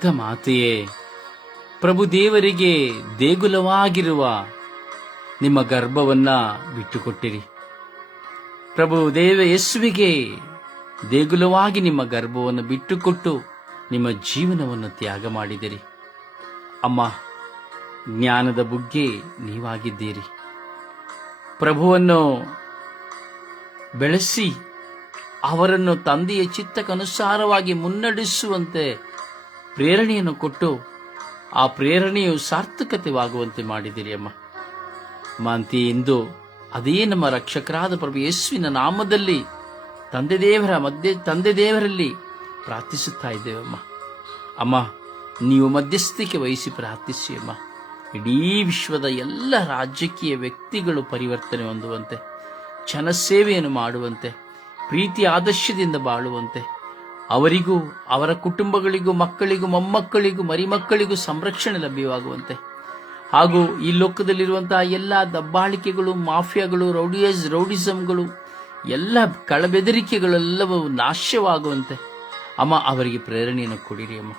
ಪರಿಶುದ್ಧ ಮಾತೆಯೇ, ಪ್ರಭು ದೇವರಿಗೆ ದೇಗುಲವಾಗಿರುವ ನಿಮ್ಮ ಗರ್ಭವನ್ನ ಬಿಟ್ಟುಕೊಟ್ಟಿರಿ. ಪ್ರಭು ದೇವ ಯೇಸುವಿಗೆ ದೇಗುಲವಾಗಿ ನಿಮ್ಮ ಗರ್ಭವನ್ನು ಬಿಟ್ಟುಕೊಟ್ಟು ನಿಮ್ಮ ಜೀವನವನ್ನು ತ್ಯಾಗ ಮಾಡಿದಿರಿ. ಅಮ್ಮ, ಜ್ಞಾನದ ಬುಗ್ಗೆ ನೀವಾಗಿದ್ದೀರಿ. ಪ್ರಭುವನ್ನು ಬೆಳೆಸಿ ಅವರನ್ನು ತಂದೆಯ ಚಿತ್ತಕ್ಕನುಸಾರವಾಗಿ ಮುನ್ನಡೆಸುವಂತೆ ಪ್ರೇರಣೆಯನ್ನು ಕೊಟ್ಟು ಆ ಪ್ರೇರಣೆಯು ಸಾರ್ಥಕತೆವಾಗುವಂತೆ ಮಾಡಿದಿರಿ ಅಮ್ಮ. ಮಾಂತಿ, ಇಂದು ಅದೇ ನಮ್ಮ ರಕ್ಷಕರಾದ ಪ್ರಭು ಯೇಸುವಿನ ನಾಮದಲ್ಲಿ ತಂದೆ ದೇವರ ಮಧ್ಯೆ, ತಂದೆ ದೇವರಲ್ಲಿ ಪ್ರಾರ್ಥಿಸುತ್ತಾ ಇದ್ದೇವಮ್ಮ. ಅಮ್ಮ, ನೀವು ಮಧ್ಯಸ್ಥಿಕೆ ವಹಿಸಿ ಪ್ರಾರ್ಥಿಸಿ ಅಮ್ಮ. ಇಡೀ ವಿಶ್ವದ ಎಲ್ಲ ರಾಜಕೀಯ ವ್ಯಕ್ತಿಗಳು ಪರಿವರ್ತನೆ ಹೊಂದುವಂತೆ, ಜನಸೇವೆಯನ್ನು ಮಾಡುವಂತೆ ಪ್ರೀತಿ ಆದರ್ಶದಿಂದ ಬಾಳುವಂತೆ ಅವರಿಗೂ, ಅವರ ಕುಟುಂಬಗಳಿಗೂ, ಮಕ್ಕಳಿಗೂ, ಮೊಮ್ಮಕ್ಕಳಿಗೂ, ಮರಿಮಕ್ಕಳಿಗೂ ಸಂರಕ್ಷಣೆ ಲಭ್ಯವಾಗುವಂತೆ. ಹಾಗೂ ಈ ಲೋಕದಲ್ಲಿರುವಂತಹ ಎಲ್ಲ ದಬ್ಬಾಳಿಕೆಗಳು, ಮಾಫಿಯಾಗಳು, ರೌಡಿಯಸ್ ರೌಡಿಸಮ್ಗಳು ಎಲ್ಲ ಕಳಬೆದರಿಕೆಗಳೆಲ್ಲವೂ ನಾಶವಾಗುವಂತೆ. ಅಮ್ಮ, ಅವರಿಗೆ ಪ್ರೇರಣೆಯನ್ನು ಕೊಡಿರಿ ಅಮ್ಮ.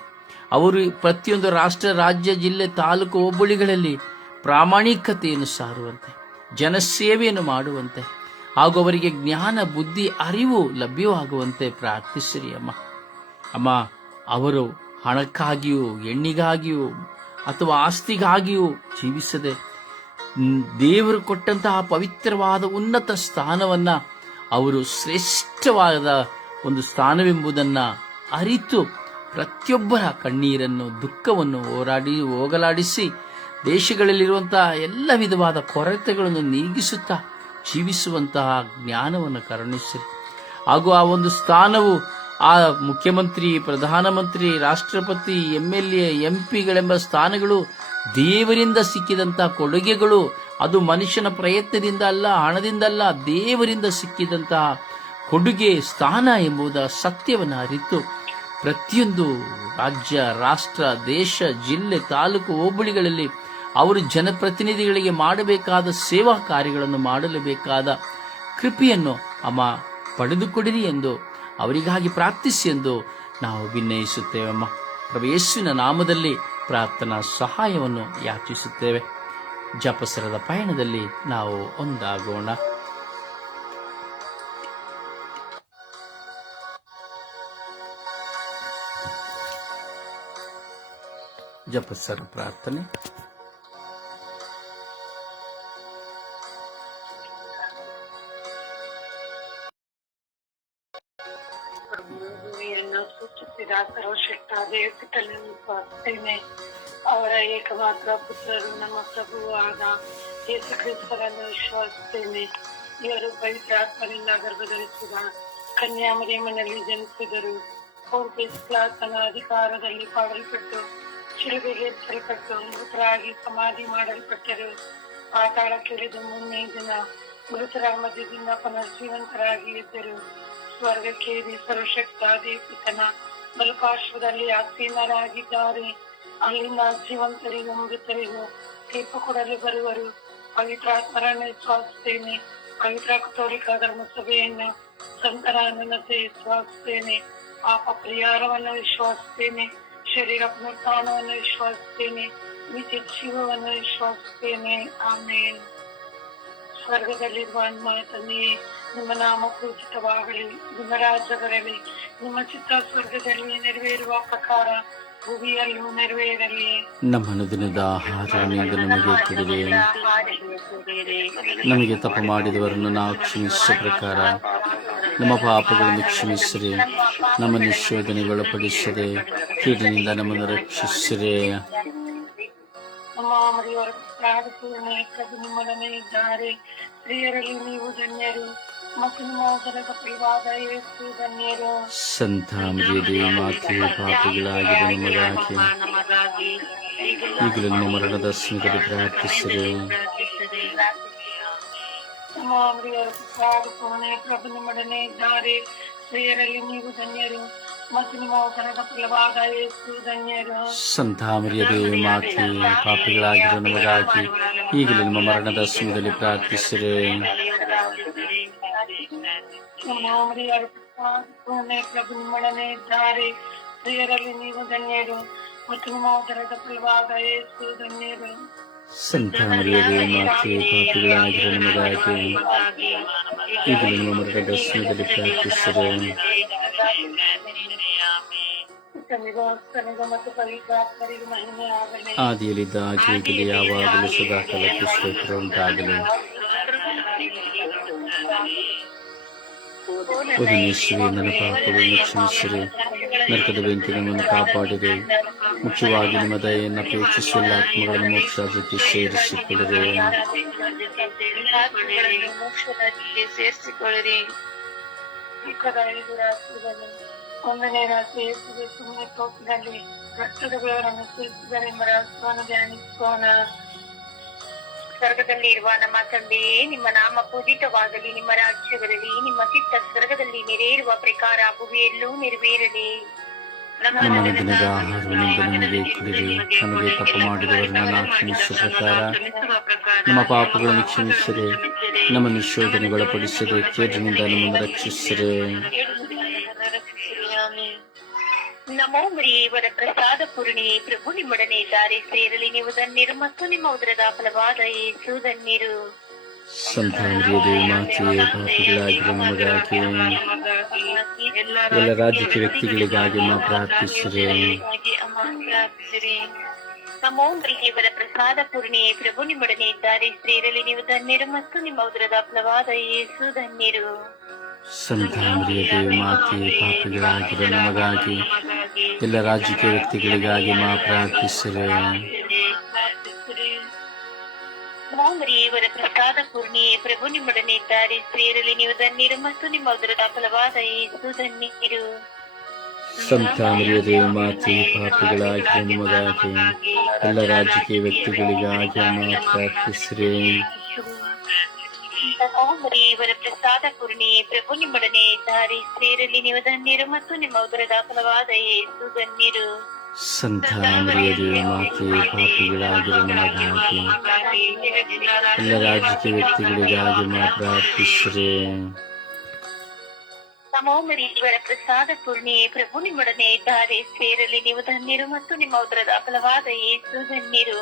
ಅವರು ಪ್ರತಿಯೊಂದು ರಾಷ್ಟ್ರ, ರಾಜ್ಯ, ಜಿಲ್ಲೆ, ತಾಲೂಕು, ಹೋಬಳಿಗಳಲ್ಲಿ ಪ್ರಾಮಾಣಿಕತೆಯನ್ನು ಸಾರುವಂತೆ, ಜನಸೇವೆಯನ್ನು ಮಾಡುವಂತೆ. ಹಾಗೂ ಅವರಿಗೆ ಜ್ಞಾನ, ಬುದ್ಧಿ, ಅರಿವು ಲಭ್ಯವಾಗುವಂತೆ ಪ್ರಾರ್ಥಿಸಿರಿ ಅಮ್ಮ. ಅಮ್ಮ, ಅವರು ಹಣಕ್ಕಾಗಿಯೂ, ಎಣ್ಣಿಗಾಗಿಯೂ ಅಥವಾ ಆಸ್ತಿಗಾಗಿಯೂ ಜೀವಿಸದೆ ದೇವರು ಕೊಟ್ಟಂತಹ ಪವಿತ್ರವಾದ ಉನ್ನತ ಸ್ಥಾನವನ್ನ ಅವರು ಶ್ರೇಷ್ಠವಾದ ಒಂದು ಸ್ಥಾನವೆಂಬುದನ್ನ ಅರಿತು ಪ್ರತಿಯೊಬ್ಬರ ಕಣ್ಣೀರನ್ನು, ದುಃಖವನ್ನು ಹೋರಾಡಿ, ಹೋಗಲಾಡಿಸಿ ದೇಶಗಳಲ್ಲಿರುವಂತಹ ಎಲ್ಲ ವಿಧವಾದ ಕೊರತೆಗಳನ್ನು ನೀಗಿಸುತ್ತಾ ಜೀವಿಸುವಂತಹ ಜ್ಞಾನವನ್ನು ಕರುಣಿಸಿರಿ ಹಾಗೂ ಆ ಒಂದು ಸ್ಥಾನವು ಆ ಮುಖ್ಯಮಂತ್ರಿ, ಪ್ರಧಾನಮಂತ್ರಿ, ರಾಷ್ಟ್ರಪತಿ ಎಂ ಎಲ್ ಎ ಎಂ ಪಿಗಳೆಂಬ ಸ್ಥಾನಗಳು ದೇವರಿಂದ ಸಿಕ್ಕಿದಂಥ ಕೊಡುಗೆಗಳು. ಅದು ಮನುಷ್ಯನ ಪ್ರಯತ್ನದಿಂದ ಅಲ್ಲ ಹಣದಿಂದಲ್ಲ ದೇವರಿಂದ ಸಿಕ್ಕಿದಂತಹ ಕೊಡುಗೆ, ಸ್ಥಾನ ಎಂಬುದ ಸತ್ಯವನ್ನು ಅರಿತು ಪ್ರತಿಯೊಂದು ರಾಜ್ಯ, ರಾಷ್ಟ್ರ, ದೇಶ, ಜಿಲ್ಲೆ, ತಾಲೂಕು, ಹೋಬಳಿಗಳಲ್ಲಿ ಅವರು ಜನಪ್ರತಿನಿಧಿಗಳಿಗೆ ಮಾಡಬೇಕಾದ ಸೇವಾ ಕಾರ್ಯಗಳನ್ನು ಮಾಡಲೇಬೇಕಾದ ಕೃಪೆಯನ್ನು ಅಮ್ಮ ಪಡೆದುಕೊಡಿರಿ ಎಂದು ಅವರಿಗಾಗಿ ಪ್ರಾರ್ಥಿಸಿ ಎಂದು ನಾವು ಭಿನ್ನಯಿಸುತ್ತೇವಮ್ಮ ಪ್ರಭು ಯೇಸುವಿನ ನಾಮದಲ್ಲಿ ಪ್ರಾರ್ಥನಾ ಸಹಾಯವನ್ನು ಯಾಚಿಸುತ್ತೇವೆ. ಜಪಸರದ ಪಯಣದಲ್ಲಿ ನಾವು ಒಂದಾಗೋಣ. ಜಪಸರ ಪ್ರಾರ್ಥನೆ. ಅವರ ಏಕಮಾತ್ರ ಪುತ್ರರು ನಮ್ಮ ಪ್ರಭುವಾದ ಯೇಸು ಕ್ರಿಸ್ತರನ್ನು ಇವರು ಪವಿತ್ರಾತ್ಮರಿಂದ ಗರ್ಭಧರಿಸಿದ ಕನ್ಯಾಮರಿಯಮ್ಮನಲ್ಲಿ ಜನಿಸಿದರು. ತನ್ನ ಅಧಿಕಾರದಲ್ಲಿ ಪಾಡಲ್ಪಟ್ಟು, ಶಿಲುಬೆಗೆ ಸರಿಪಟ್ಟು ಮೃತರಾಗಿ ಸಮಾಧಿ ಮಾಡಲ್ಪಟ್ಟರು. ಪಾತಾಳಕ್ಕಿಳಿದು ಮೂರನೇ ದಿನ ಮೃತರ ಮಧ್ಯದಿಂದ ಪುನರ್ಜೀವಂತರಾಗಿ ಇದ್ದರು. ಸ್ವರ್ಗಕ್ಕೇರಿ ಸರ್ವಶಕ್ತ ದೇವತನ ಬಲಪಾರ್ಶ್ವದಲ್ಲಿ ಆಸೀನರಾಗಿದ್ದಾರೆ. ಅಲ್ಲಿಂದ ಜೀವಂತರಿಗೂ ಮೃತರಿಗೂ ತೀರ್ಪು ಕೊಡಲು ಬರುವರು. ಪವಿತ್ರಾತ್ಮರನ್ನು ವಿಶ್ವಾಸಿಸ್ತೇನೆ ಪವಿತ್ರ ಕಥೋಲಿಕ ಧರ್ಮಸಭೆಯನ್ನು ಸಂತರ ಅನುನತೆ ವಿಶ್ವಾಸಿಸ್ತೇನೆ ಪಾಪ ಪರಿಹಾರವನ್ನು ವಿಶ್ವಾಸಿಸ್ತೇನೆ ಶರೀರ ಪುನರುತ್ಥಾನವನ್ನು ವಿಶ್ವಾಸಿಸ್ತೇನೆ ನಿತ್ಯ ಜೀವವನ್ನು ವಿಶ್ವಾಸಿಸ್ತೇನೆ ಆಮೇಲೆ ಸ್ವರ್ಗದಲ್ಲಿರುವ ಅನ್ಮಾಯ ತಂದೆಯೇ ನಿಮ್ಮ ನಾಮ ಪೂಜಿತವಾಗಲಿ ನಿಮ್ಮ ರಾಜ್ಯ ಬರಲಿ ನಿಮ್ಮ ಚಿತ್ತ ಸ್ವರ್ಗದಲ್ಲಿ ನೆರವೇರುವ ಪ್ರಕಾರ ಭೂಮಿಯಲ್ಲೂ ನೆರವೇರಲಿ. ನಮ್ಮ ದಿನದ ಆಹಾರವನ್ನು ನಮಗೆ ಕೊಡಿದೆ ನಮಗೆ ತಪ್ಪು ಮಾಡಿದವರನ್ನು ನಾವು ಕ್ಷಮಿಸುವ ಪ್ರಕಾರ ನಮ್ಮ ಪಾಪಗಳನ್ನು ಕ್ಷಮಿಸಿರಿ. ನಿಶೋಧನೆ ಒಳಪಡಿಸಿರೆ ಕೀಡಿನಿಂದ ನಮ್ಮನ್ನು ರಕ್ಷಿಸಿರಿ. ನಮ್ಮ ಮರಿಯವರ ಪ್ರಾರ್ಥನೆ ಪ್ರಭು ನಿಮ್ಮೊಡನೆ ಇದ್ದಾರೆ. ಸ್ತ್ರೀಯರಲ್ಲಿ ನೀವು ಧನ್ಯರು. ಮತ್ತು ನಿಮ್ಮ ಉದರದ ಫಲವಾದ ಯೇಸು ಧನ್ಯರು ಸಂತ ಮರಿಯದೇ ಮಾತೆಯ ಪಾಪಿಗಳಾಗಿರುವ ನಮಗಾಕಿ ಈಗಲೂ ನಮ್ಮ ಮರಣದ ಸಮಯದಲ್ಲಿ ಪ್ರಾರ್ಥಿಸಿರಿ ನಮ್ಮ ಮರಿಯವರ ಪ್ರಾರ್ಥನೆ ಪ್ರಭು ನಿಮ್ಮೊಡನೆ ಇದ್ದಾರೆ ಸ್ತ್ರೀಯರಲ್ಲಿ ನೀವು ಧನ್ಯರು ಮತ್ತು ನಿಮ್ಮ ಉದರದ ಫಲವಾದ ಯೇಸು ಧನ್ಯರು ಸಂತ ಮರಿಯದೇ ಮಾತೆ ಪಾಪಿಗಳಾಗಿರುವ ನಮಗಾಗಿ ಈಗಲೂ ನಮ್ಮ ಮರಣದ ಸಮಯದಲ್ಲಿ ಪ್ರಾರ್ಥಿಸಿರಿ ನಮ್ಮ ಮರಿಯವರ ಪ್ರಾರ್ಥನೆ ಪ್ರಭು ನಿಮ್ಮೊಡನೆ ಇದ್ದಾರೆ ಸ್ತ್ರೀಯರಲ್ಲಿ ನೀವು ಧನ್ಯರು ಮತ್ತು ನಿಮ್ಮ ಉದರದ ಫಲವಾದ ಯೇಸು ಧನ್ಯರು ಸಂತ ಮರಿಯದೇ ಮಾತೆ ಪಾಪಿಗಳಾಗಿರೋ ನಮಗಾಗಿ ಈಗಲೂ ನಮ್ಮ ಮರಣದ ಸಮಯದಲ್ಲಿ ಪ್ರಾರ್ಥಿಸಿರಿ ತನಿಗೂ ತನಿಗೂ ಮತ್ತು ಪವಿತ್ರಾತ್ಮರಿಗೂ ಮಹಿಮೆ ಆಗಲಿ ಆದಿಯಲ್ಲಿದ್ದ ಹಾಗೆ ಈಗಲೇ ಯಾವಾಗಲೂ ಸದಾಕಾಲಕ್ಕೂ ಸ್ತೋತ್ರ ಉಂಟಾಗಲಿ ಪುನೀಶ್ವರಿ ನನ್ನ ಪಾಪಗಳನ್ನು ಕ್ಷಮಿಸಿರಿ ನರಕದ ಬೆಂಕಿ ನಮ್ಮನ್ನು ಕಾಪಾಡಿರಿ ಮುಖ್ಯವಾಗಿ ನಿಮ್ಮ ದಯೆಯನ್ನು ಅಪೇಕ್ಷಿಸುವ ಎಲ್ಲ ಆತ್ಮಗಳನ್ನು ಮೋಕ್ಷಕ್ಕೆ ಸೇರಿಸಿಕೊಳ್ಳಿರಿ ಮೋಕ್ಷರಾಜ್ಯಕ್ಕೆ ಸೇರಿಸಿಕೊಳ್ಳಿರಿ ಸುಖದ ಐದು ರಾತ್ರಿಗಳು ಒಂದನೇ ರಾತ್ರಿ ಯೇಸುವೆ ಸುಮ್ಮನೆ ಕೋಪದಲ್ಲಿ ರಕ್ತದ ಬೆವರನ್ನು ಸುರಿಸಿದರೆಂಬ ರಹಸ್ಯವನ್ನು ಧ್ಯಾನಿಸೋಣ ಸ್ವರ್ಗದಲ್ಲಿ ಇರುವ ನಮ್ಮ ತಂದೆಯೇ ನಿಮ್ಮ ನಾಮ ಪೂಜಿತವಾಗಲಿ ನಿಮ್ಮ ರಾಜ್ಯ ಬರಲಿ ನಿಮ್ಮ ಚಿತ್ತ ಸ್ವರ್ಗದಲ್ಲಿ ನೆರೆಯಿರುವ ಪ್ರಕಾರ ಭೂಮಿಯಲ್ಲೂ ನೆರವೇರಲಿ. ನಮ್ಮ ದಿನದ ಆಹಾರವನ್ನು ನಮಗೆ ಕೊಡಿರಿ ನಮಗೆ ತಪ್ಪು ಮಾಡಿದವರನ್ನ ಕ್ಷಮಿಸುವ ಪ್ರಕಾರ ನಮ್ಮ ಪಾಪಗಳನ್ನು ಕ್ಷಮಿಸಿರಿ ನಮ್ಮನ್ನು ಶೋಧನೆಗೊಳಪಡಿಸಿರಿ ಕೇಡಿನಿಂದ ನಮ್ಮನ್ನು ರಕ್ಷಿಸಿರಿ ನಮೋ ಮರಿಯವರ ಪ್ರಸಾದ ಪೂರ್ಣಿ ಪ್ರಭು ನಿಮ್ಮೊಡನೆ ಇದ್ದಾರೆ ಸೇರಲಿ. ನೀವು ಧನ್ಯರು ಮತ್ತು ನಿಮ್ಮ ಉದರದ ಫಲವಾದ ಯೇಸು ಧನ್ಯರು ಎಲ್ಲ ರಾಜ್ಯಕ್ಕೆ ವ್ಯಕ್ತಿಗಳಿಗಾಗಿ ನಾವು ಪ್ರಾರ್ಥಿಸಿರಿ. ನಮೋ ಮರಿಯವರ ಪ್ರಸಾದ ಪೂರ್ಣಿ ಪ್ರಭು ನಿಮ್ಮೊಡನೆ ಇದ್ದಾರೆ ಸೇರಲಿ. ನೀವು ಧನ್ಯರು ಮತ್ತು ನಿಮ್ಮ ಉದರದ ಫಲವಾದ ಯೇಸು ಧನ್ಯರು ಸಂತಾನರಿಯ ದೇವಿ ಮಾತೆ ಪಾಪಗಳಾಗಿರೋ ನಮಗಾಗಿ ಎಲ್ಲ ರಾಜಕೀಯ ವ್ಯಕ್ತಿಗಳಿಗಾಗಿ ಮಾ ಪ್ರಾರ್ಥಿಸಿರೆ. ನಮೋ ಮರಿಯವರ ಪ್ರಸಾದ ಪೂರ್ಣಿಯೇ ಪ್ರಭು ನಿಮ್ಮೊಡನೆ ಇದ್ದಾರೆ. ಸೇರಲಿ ನೀವು ಧನ್ಯರು ಮತ್ತು ನಿಮ್ಮ ಉದರದ ಫಲವಾದ ಯೇಸು ಧನ್ಯರು. ಸಂತಾನರಿಯ ಮಾತೆಯೇ ಪಾಪಿಗಳಾಗಿರೋ ನಮಗಾಗಿ ಎಲ್ಲ ರಾಜಕೀಯ ವ್ಯಕ್ತಿಗಳಿಗಾಗಿ ಮಾ ಪ್ರಾರ್ಥಿಸಿರಿ. ನಮೋ ಮರಿಯವರ ಪ್ರಸಾದ ಪೂರ್ಣಿ ಪ್ರಭು ನಿಮ್ಮೊಡನೆ ಇದ್ದಾರೆ ಸೇರಲಿ ನೀವು ಧನ್ಯರು ಮತ್ತು ನಿಮ್ಮ ಉದರದ ಫಲವಾದ ಯೇಸು ಧನ್ಯರು ಎಲ್ಲ ರಾಜಕೀಯ ವ್ಯಕ್ತಿಗಳಿಗಾಗಿ ಮಾ ಪ್ರಾರ್ಥಿಸಿರಿ. ನಮೋ ಮರಿಯವರ ಪ್ರಸಾದ ಪೂರ್ಣಿ ಪ್ರಭು ನಿಮ್ಮೊಡನೆ ಇದ್ದಾರೆ ಸೇರಲಿ ನೀವು ಧನ್ಯರು ಮತ್ತು ನಿಮ್ಮ ಉದರದ ಫಲವಾದ ಯೇಸು ಧನ್ಯರು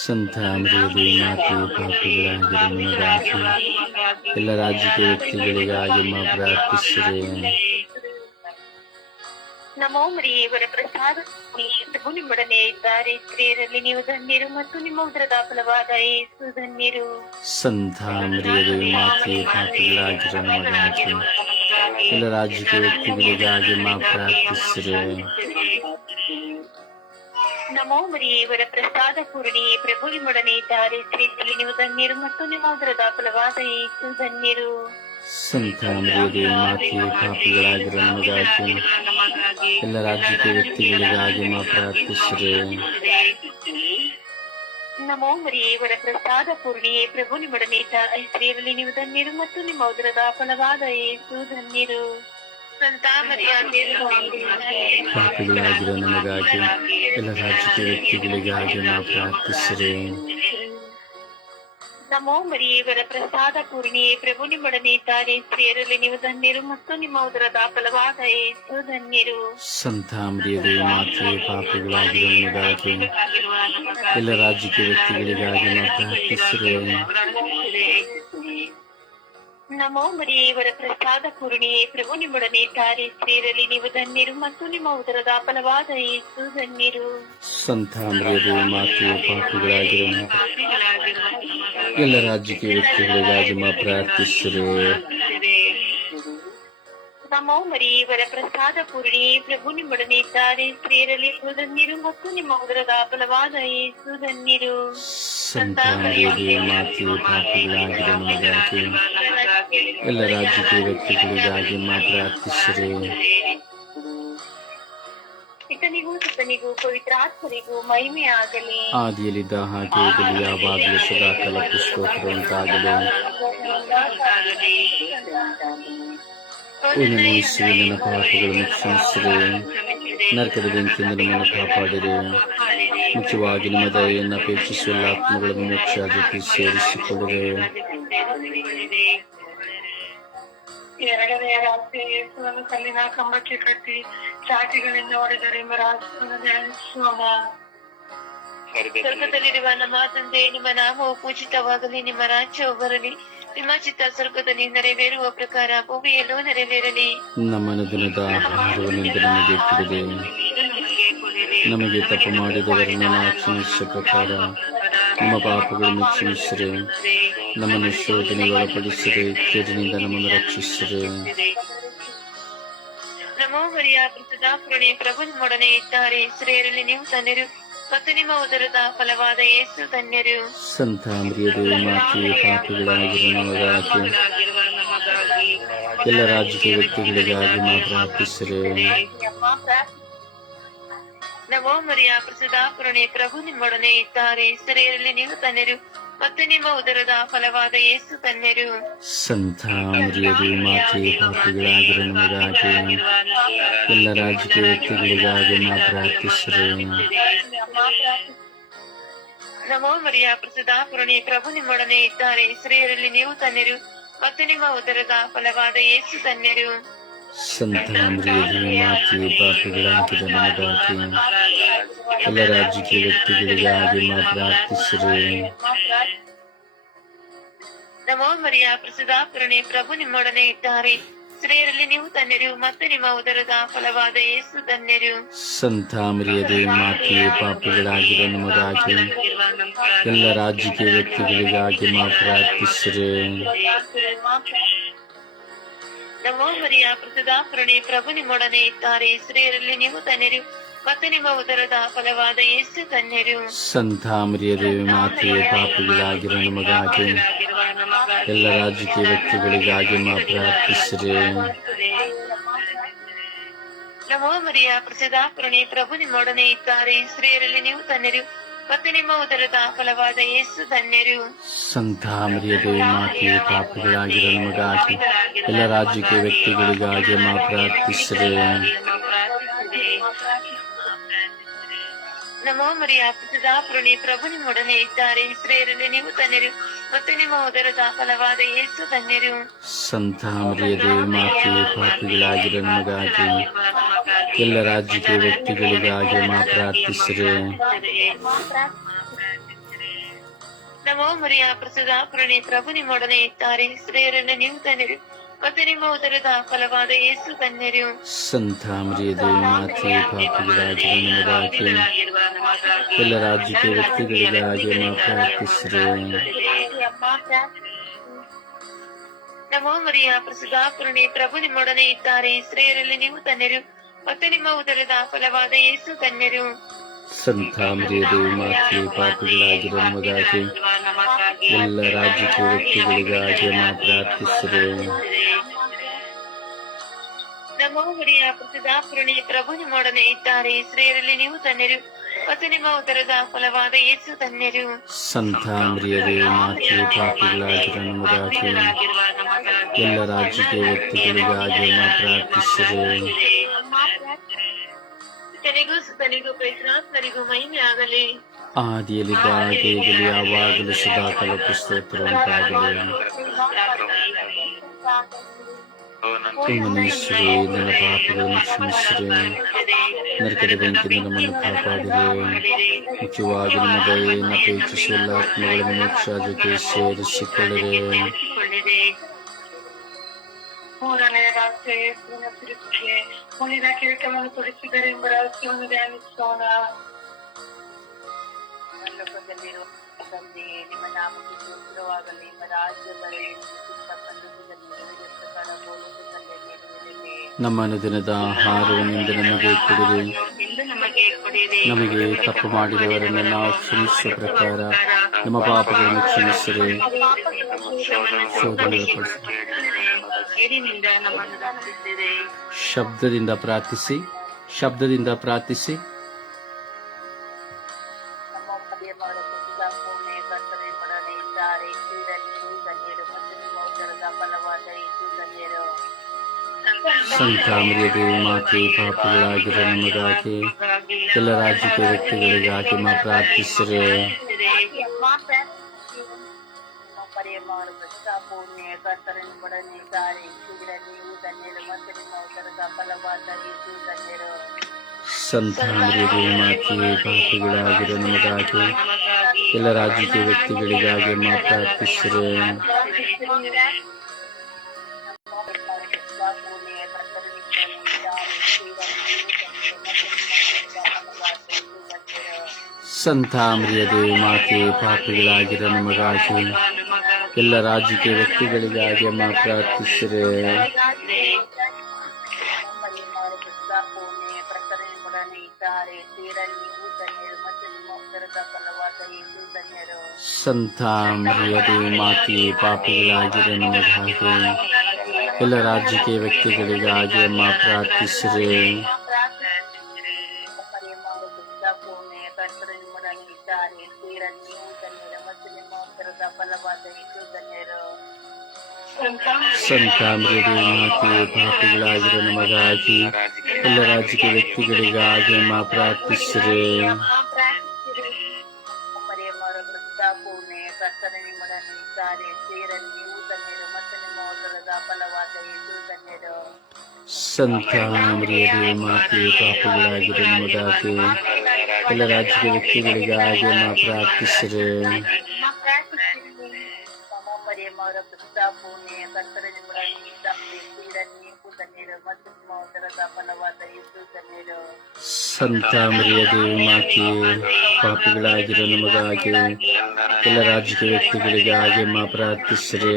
ಸಂತಾನರಿಯ ಮಾತೆಯೇ ಪಾಪಿಗಳಾಗಿರಿ ನಿಮಗಾಗಿ ಎಲ್ಲ ರಾಜಕೀಯ ವ್ಯಕ್ತಿಗಳಿಗಾಗಿ ಮಾ ಪ್ರಾರ್ಥಿಸಿದೆ ನಮೋ ಮರಿಯವರ ಪ್ರಸಾದ. ಪ್ರಭು ನಿಮ್ಮೊಡನೆ ಇದ್ದಾರೆ. ಸ್ತ್ರೀಯರಲ್ಲಿ ನೀವು ಧನ್ಯರು ಮತ್ತು ನಿಮ್ಮ ಉದರದ ಫಲವಾದ ಏಸು ಧನ್ಯರು. ಸಂತಾನರಿಯ ಮಾತೆ ಪಾಪಿಗಳಾಗಿರ ನಮಗಾಗಿ ಎಲ್ಲ ರಾಜಕೀಯ ವ್ಯಕ್ತಿಗಳಿಗಾಗಿ ಮಾ ಪ್ರಾರ್ಥಿಸಿರಿ. ನಮೋ ಇವರ ಪ್ರಸಾದ ಪೂರ್ಣಿ ಪ್ರಭು ನಿಮ್ಮೊಡನೆ ಇದ್ದಾರೆ ಸೇರಲಿ ನೀವು ಧನ್ಯರು ಮತ್ತು ನಿಮ್ಮ ಉದರದ ಫಲವಾದ ಯೇಸು ಧನ್ಯರು. ಸಂತಾನರಿಯ ಮಾತೆಯೇ ಪಾಪಿಗಳಾಗಿರೋ ನಮಗಾಗಿ ಎಲ್ಲ ರಾಜಕೀಯ ವ್ಯಕ್ತಿಗಳಿಗಾಗಿ ಮಾ ಪ್ರಾರ್ಥಿಸಿರಿ. ನಮೋ ಮರಿಯವರ ಪ್ರಸಾದ ಪೂರ್ಣಿಯೇ ಪ್ರಭು ನಿಮ್ಮೊಡನೆ ಇದ್ದಾರೆ ನೀವು ಧನ್ಯರು ಮತ್ತು ನಿಮ್ಮ ಉದರದ ಫಲವಾದ ಏಸು ಧನ್ಯರು. ಪಾಪಿಗಳಾಗಿರೋ ನಮಗಾಗಿ ಎಲ್ಲ ರಾಜಕೀಯ ಹಾಗೆ ನಾವು ಪ್ರಾರ್ಥಿಸಿರಿ. ನಮೋ ಮರಿಯವರ ಪ್ರಸಾದ ಪೂರ್ಣಿ ಪ್ರಭು ನಿಮ್ಮೊಡನೆ ಇದ್ದಾರೆ ಸೇರಲಿ ನೀವು ಧನ್ಯರು ಮತ್ತು ನಿಮ್ಮ ಉದರದ ಫಲವಾದ ಏಸು ಧನ್ಯರು. ಸಂತಾಮರಿಯ ಮಾತೆಯೇ ಪಾಪಿಗಳಾಗಿರೋ ನಮಗಾಗಿ ಎಲ್ಲ ರಾಜಕೀಯ ವ್ಯಕ್ತಿಗಳಿಗಾಗಿ ನಾವು ಪ್ರಾರ್ಥಿಸಿರಿ. ನಮೋ ಮರಿಯವರ ಪ್ರಸಾದ ಪೂರ್ಣಿಯೇ ಪ್ರಭು ನಿಮ್ಮೊಡನೆ ಇದ್ದಾರೆ. ಸೇರಲಿ ನೀವು ಧನ್ಯರು ಮತ್ತು ನಿಮ್ಮ ಉದರದ ಫಲವಾದ ಯೇಸು ಧನ್ಯರು. ಸಂತಾಮರಿಯ ಮಾತೆಯ ಪಾಪಿಗಳಾಗಿರೋ ಎಲ್ಲ ರಾಜಕೀಯ ವ್ಯಕ್ತಿಗಳಿಗಾಗಿ ಮಾ ಪ್ರಾರ್ಥಿಸಿರಿ. ನಮೋ ಮರಿಯವರ ಪ್ರಸಾದ ಪೂರ್ಣಿ ಪ್ರಭು ನಿಮ್ಮೊಡನೆ ಇದ್ದಾರೆ ಸೇರಲಿ ನೀವು ಧನ್ಯರು ಮತ್ತು ನಿಮ್ಮ ಉದರದ ಫಲವಾದ ಯೇಸು ಧನ್ಯರು ಸಂತಾಮರಿಯ ಮಾತೆಯೇ ಪಾಪಿಗಳಾಗಿರೋ ನಮಗಾಗಿ ಎಲ್ಲ ರಾಜಕೀಯ ವ್ಯಕ್ತಿಗಳಿಗಾಗಿ ಮಾ ಪ್ರಾರ್ಥಿಸಿರಿ ಪಿತನಿಗೂ ಸುತನಿಗೂ ಪವಿತ್ರಾತ್ಮರಿಗೂ ಮಹಿಮೆ ಆಗಲಿ ಆದಿಯಲ್ಲಿದ್ದ ಹಾಗೆ ಈಗಲೂ ಯಾವಾಗಲೂ ಸದಾಕಾಲಕ್ಕೂ ಸ್ತೋತ್ರ ಉಂಟಾಗಲಿ ಪೂರ್ಣಮಯಿಸುವೆ ನನ್ನ ಪಾಪಗಳನ್ನು ಕ್ಷಮಿಸಿರಿ ನರಕದ ಬೆಂಕಿಯಿಂದ ನಮ್ಮನ್ನು ಕಾಪಾಡಿರಿ ಮುಖ್ಯವಾಗಿ ನಿಮ್ಮ ದಯೆಯನ್ನು ಅಪೇಕ್ಷಿಸುವ ಎಲ್ಲ ಆತ್ಮಗಳನ್ನು ಮೋಕ್ಷ ಜೊತೆ ಸೇರಿಸಿಕೊಳ್ಳಿರಿ ಎರಡನೆಯ ರಾತ್ರಿ ಯೇಸುವನ್ನು ಕಲ್ಲಿನ ಕಂಬಕ್ಕೆ ಕಟ್ಟಿ ಚಾಟಿಗಳಿಂದ ಹೊಡೆದರೆಂಬ ರಹಸ್ಯವನ್ನು ಧ್ಯಾನಿಸೋಣ ಸ್ವರ್ಗದಲ್ಲಿರುವ ನಮ್ಮ ತಂದೆ ನಿಮ್ಮ ನಾಮವು ಪೂಜಿತವಾಗಲಿ ನಿಮ್ಮ ರಾಜ್ಯವು ಬರಲಿ ನಿಮ್ಮ ಚಿತ್ತ ಸ್ವರ್ಗದಲ್ಲಿ ನೆರವೇರುವ ಪ್ರಕಾರ ಭೂಮಿಯಲ್ಲೂ ನೆರವೇರಲಿ. ನಮ್ಮ ದಿನದ ಆಹಾರವನ್ನು ನಮಗೆ ಕೊಡಿದೆ ನಮಗೆ ತಪ್ಪು ಮಾಡಿದವರನ್ನು ನಾವು ಪ್ರಕಾರ ನಮ್ಮ ಪಾಪಗಳನ್ನು ಕ್ಷಮಿಸಿರಿ ನಮ್ಮನ್ನು ಶೋಧನೆಗೆ ಒಳಪಡಿಸಿರಿ ಕೇಡಿನಿಂದ ನಮ್ಮನ್ನು ರಕ್ಷಿಸಿರಿ. ನಮೋ ಮರಿಯ ಕೃತದ ಪ್ರಭು ನಿಮ್ಮೊಡನೆ ಇದ್ದಾರೆ. ಶ್ರೇಯರಲ್ಲಿ ನೀವು ಧನ್ಯರು ಉದರದ ಫಲವಾದ ಯೇಸು ಧನ್ಯರು. ಸಂತ ಮರಿಯದೇ ಮಾತೆ ಪಾಪಿಗಳಾಗಿರೋ ನಮಗಾಗಿ ಎಲ್ಲ ರಾಜಕೀಯ ವ್ಯಕ್ತಿಗಳಿಗಾಗಿ ಮಾತ್ರ ಪ್ರಾರ್ಥಿಸಿರಿ ನಮೋ ಮರಿಯ ಪ್ರಸದ ಪುರಣೆ ಪ್ರಭು ನಿಮ್ಮೊಡನೆ ಇದ್ದಾರೆ. ಸ್ತ್ರೀಯರಲ್ಲಿ ನೀವು ಧನ್ಯರು. ಮತ್ತು ನಿಮ್ಮ ಉದರದ ಫಲವಾದ ಯೇಸು ಧನ್ಯರು ಸಂತ ಮರಿಯರು ಮಾತೆ ಪಾಪಿಗಳಾದರೆ ನಮಗಾಗಿ. ಎಲ್ಲ ರಾಜಕೀಯ ವ್ಯಕ್ತಿಗಳಿಗಾಗಿ ಮಾತ್ರ ನಮೋ ಮರಿಯ ಪ್ರಸದ ಪುರಣೆ ಪ್ರಭು ನಿಮ್ಮೊಡನೆ ಇದ್ದಾರೆ. ಸ್ತ್ರೀಯರಲ್ಲಿ ನೀವು ತನ್ಯರು ಮತ್ತು ನಿಮ್ಮ ಉದರದ ಫಲವಾದ ಯೇಸು ಧನ್ಯರು ಸಂತ ಮಾತಿ ಪಾಪಿಗಳಾಗಿರೋ ನಮಗಾಗಿ ಎಲ್ಲ ರಾಜಕೀಯ ವ್ಯಕ್ತಿಗಳಿಗಾಗಿ ಮಾತ್ರ ಪ್ರಾರ್ಥಿಸಿರಿ. ನಮೋ ಮರಿಯ ಪ್ರಸದ ಪ್ರಭು ನಿಮ್ಮೊಡನೆ ಇದ್ದಾರೆ. ಸ್ತ್ರೀಯರಲ್ಲಿ ನೀವು ಧನ್ಯರು ಮತ್ತು ನಿಮ್ಮ ಉದರದ ಫಲವಾದ ಯೇಸು ಧನ್ಯರು ಸಂತ ಮರಿಯದೇ ಮಾತೆ ಪಾಪಿಗಳಾಗಿರೋ ನಮಗಾಗಿ ಎಲ್ಲ ರಾಜಕೀಯ ವ್ಯಕ್ತಿಗಳಿಗಾಗಿ ನಾವು ಪ್ರಾರ್ಥಿಸಿರಿ. ನಮೋ ಮರಿಯ ಪ್ರಸದ ಪುರಣೆ ಪ್ರಭು ನಿಮ್ಮೊಡನೆ ಇದ್ದಾರೆ. ಸ್ತ್ರೀಯರಲ್ಲಿ ನೀವು ತನ್ನಿರಿ ಮತ್ತು ನಿಮ್ಮ ಉದರದ ಫಲವಾದ ಯೇಸು ತನ್ನಿರಿ. ಸಂತ ಮರಿಯ ದೇವಿ ಮಾತೆಯ ಪಾಪಿಗಳಾಗಿರೋ ನಮಗಾಗಿ ಎಲ್ಲ ರಾಜಕೀಯ ವ್ಯಕ್ತಿಗಳಿಗಾಗಿ ನಾವು ಪ್ರಾರ್ಥಿಸಿರಿ. ನಮೋ ಮರಿಯ ಪ್ರಸದ ಪುರಣೆ ಪ್ರಭು ನಿಮ್ಮೊಡನೆ ಇದ್ದಾರೆ. ಸ್ತ್ರೀಯರಲ್ಲಿ ನೀವು ಧನ್ಯರು ಮತ್ತು ನಿಮ್ಮ ಉದರದ ಫಲವಾದ ಯೇಸು ಧನ್ಯರು. ಸಂತ ಮರಿಯದೇ ಮಾತೆ ಪಾಪಿಗಳಾಗಿರೋ ನಮಗಾಗಿ ಎಲ್ಲ ರಾಜಕೀಯ ವ್ಯಕ್ತಿಗಳಿಗಾಗಿ ಮಾತ್ರ ಪ್ರಾರ್ಥಿಸಿರಿ ನಮೋ ಮರಿಯ ಪುರಣೆ ಪ್ರಭು ನಿಮ್ಮೊಡನೆ ಇದ್ದಾರೆ. ಸ್ತ್ರೀಯರಲ್ಲಿ ನೀವು ಧನ್ಯರು. ಮತ್ತು ನಿಮ್ಮ ಉದರದ ಫಲವಾದ ಯೇಸು ಧನ್ಯರು. ಸಂತ ಮರಿಯದೇ ಮಾತೆ ಪಾಪಿಗಳಾಗಿರೋ ನಮಗಾಗಿ ಎಲ್ಲ ರಾಜಕೀಯ ವ್ಯಕ್ತಿಗಳಿಗಾಗಿ ನಾವು ಪ್ರಾರ್ಥಿಸಿರಿ. ನಮೋ ಮರಿಯ ಪ್ರಸದ ಪುರಣೆ ಪ್ರಭು ನಿಮ್ಮೊಡನೆ ಇದ್ದಾರೆ. ಸ್ತ್ರೀಯರನ್ನು ನೀವು ಧನ್ಯರು ಮತ್ತು ನಿಮ್ಮ ಉದರದ ಫಲವಾದ ಯೇಸು ಧನ್ಯರು ಸಂತ ಮರಿಯ ದೇವಿ ಪಾಪಿಗಳಾಗಿರೋ ನಮಗಾಗಿ ಎಲ್ಲ ರಾಜಕೀಯ ವ್ಯಕ್ತಿಗಳಿಗಾಗಿ ನಾವು ಪ್ರಾರ್ಥಿಸಿರಿ. ನಮೋ ಮರಿಯ ಪ್ರಸದ ಪುರಣೆ ಪ್ರಭು ನಿಮ್ಮೊಡನೆ ಇದ್ದಾರೆ. ಸ್ತ್ರೀಯರಲ್ಲಿ ನೀವು ಧನ್ಯರು ಮತ್ತು ನಿಮ್ಮ ಉದರದ ಫಲವಾದ ಯೇಸು ಧನ್ಯರು ಸಂತ ಮರಿಯದೇ ಮಾತೆ ಪಾಪಿಗಳಾಗಿರೋ ನಮಗಾಗಿ ಎಲ್ಲ ರಾಜಕೀಯ ವ್ಯಕ್ತಿಗಳಿಗಾಗಿ ನಾವು ಪ್ರಾರ್ಥಿಸಿರಿ. ನಮೋ ಮರಿಯ ಪ್ರಸದ ಪುರಣೆ ಪ್ರಭು ನಿಮ್ಮೊಡನೆ ಇದ್ದಾರೆ. ಸ್ತ್ರೀಯರಲ್ಲಿ ನೀವು ಧನ್ಯರು ಮತ್ತು ನಿಮ್ಮ ಉದರದ ಫಲವಾದ ಯೇಸು ಧನ್ಯರು ಸಂತ ಮರಿಯದೇ ಮಾತೆ ಪಾಪಿಗಳಾಗಿರೋ ನಮಗಾಗಿ ಎಲ್ಲ ರಾಜಕೀಯ ವ್ಯಕ್ತಿಗಳಿಗಾಗಿ ನಾವು ಪ್ರಾರ್ಥಿಸಿರಿ. ತನಿಗೂ ಸುತನಿಗೂ ಪೈತ್ರಾತ್ಮರಿಗೂ ಮಹಿಮೆ ಆಗಲಿ ಆದಿಯಲ್ಲಿದ್ದ ಹಾಗೆ ಈಗಲೂ ಯಾವಾಗಲೂ ಸದಾಕಾಲಕ್ಕೂ ಸ್ತೋತ್ರ ಉಂಟಾಗಲಿ ಮನುಷ್ಯರೇ ನನ್ನ ಪಾಪಗಳನ್ನು ಕ್ಷಮಿಸಿರಿ. ನರಕದ ಬೆಂಕಿಯಿಂದ ನಮ್ಮನ್ನು ಕಾಪಾಡಿರಿ. ಮುಖ್ಯವಾಗಿ ನಿಮ್ಮ ದಯೆಯನ್ನು ಅಪೇಕ್ಷಿಸುವ ಎಲ್ಲ ಆತ್ಮಗಳನ್ನು ಸೇರಿಸಿಕೊಳ್ಳಿರಿ. ಮೂರನೆಯ ರಾತ್ರಿ ಯೇಸುವಿನ ಕಿರೀಟವನ್ನು ಮುನಿದ ಎಂಬ ರಹಸ್ಯವನ್ನು ಧ್ಯಾನಿಸೋಣ ಪರಲೋಕದಲ್ಲಿರುವ ತಂದೆ ನಿಮ್ಮ ನಾಮಕ್ಕೆ ನಿಮ್ಮ ರಾಜ್ಯ ಬರಲಿ ನಿಮ್ಮ ಕನಸುಗಳಲ್ಲಿ ನಿಮಗೆ ಪ್ರಕಾರ ಕೊಡಿರಿ ಇಂದು ನಮಗೆ ನಮಗೆ ತಪ್ಪು ಮಾಡಿದವರನ್ನು ನಾವು ಕ್ಷಮಿಸುವ ಪ್ರಕಾರ ನಮ್ಮ ಪಾಪಗಳನ್ನು ಕ್ಷಮಿಸಿರಿ ಶೋಧನೆಗೆ ಶಬ್ದದಿಂದ ಪ್ರಾರ್ಥಿಸಿ ಶಬ್ದದಿಂದ ಪ್ರಾರ್ಥಿಸಿ. ಸಂತಾಮರಿಯ ದೇವಿ ಮಾತೆ ಪಾಪಿಗಳಾಗಿರೋ ನಮಗಾಗಿ ಎಲ್ಲ ರಾಜಕೀಯ ವ್ಯಕ್ತಿಗಳಿಗಾಗಿ ಮಾ ಪ್ರಾರ್ಥಿಸಿರಿ. ನಮ್ಮ ಪರಿಯ ಮಾಡುವುದು ಪೂರ್ಣೆ ಕರ್ತನ ನಿಮ್ಮೊಡನೆ ಇದ್ದಾರೆ ಸ್ತ್ರೀಯರಲ್ಲಿ ನೀವು ಧನ್ಯರು ಮತ್ತು ನಿಮ್ಮ ಉದರದ ಫಲವಾದ ಯೇಸು ಧನ್ಯರು ಸಂತಾನರಿಗೆ ಮಾತೆಯೇ ಪಾಪಿಗಳಾಗಿರೋ ನಮಗಾಗಿ ಎಲ್ಲ ರಾಜಕೀಯ ವ್ಯಕ್ತಿಗಳಿಗಾಗಿ ಅಮ್ಮ ಪ್ರಾರ್ಥಿಸಿರೆ ಸಂತಾಮರಿಯ ದೇವಿ ಮಾತೆಯೇ ಪಾಪಿಗಳಾಗಿರೋ ನಮಗಾಗಿ ಎಲ್ಲ ರಾಜಕೀಯ ವ್ಯಕ್ತಿಗಳಿಗಾಗಿ ಅಮ್ಮ ಪ್ರಾರ್ಥಿಸಿರೆ. ಸಂತಾಮರಿಯ ದೇವಿ ಮಾತೆಯೇ, ಪಾಪಿಗಳಾಗಿರೋ ನಮಗಾಗಿ ಎಲ್ಲ ರಾಜಕೀಯ ವ್ಯಕ್ತಿಗಳಿಗಾಗಿ ಅಮ್ಮ ಪ್ರಾರ್ಥಿಸಿರೆ. ಸಂತಾಮರಿಯ ದೇವಿ ಮಾತೆಯೇ ಪಾಪಿಗಳಾಗಿರೋ ನಮಗಾಗಿ ಎಲ್ಲ ರಾಜಕೀಯ ವ್ಯಕ್ತಿಗಳಿಗಾಗಿ ಮಾ ಪ್ರಾರ್ಥಿಸಿರಿ. ಸಂತಾಮರಿಯ ದೇವಿ ಮಾತೆಯೇ ಪಾಪಿಗಳಾಗಿರೋ ನಮಗಾಗಿ ಎಲ್ಲ ರಾಜಕೀಯ ವ್ಯಕ್ತಿಗಳಿಗಾಗಿ ಅಮ್ಮ ಪ್ರಾರ್ಥಿಸಿರೆ ಸಂತಾಮರಿಯ ದೇವಿ ಮಾತೆಯೇ ಪಾಪಿಗಳಾಗಿರೋ ನಮಗಾಗಿ ಎಲ್ಲ ರಾಜಕೀಯ ವ್ಯಕ್ತಿಗಳಿಗಾಗಿ ಅಮ್ಮ ಪ್ರಾರ್ಥಿಸಿರೆ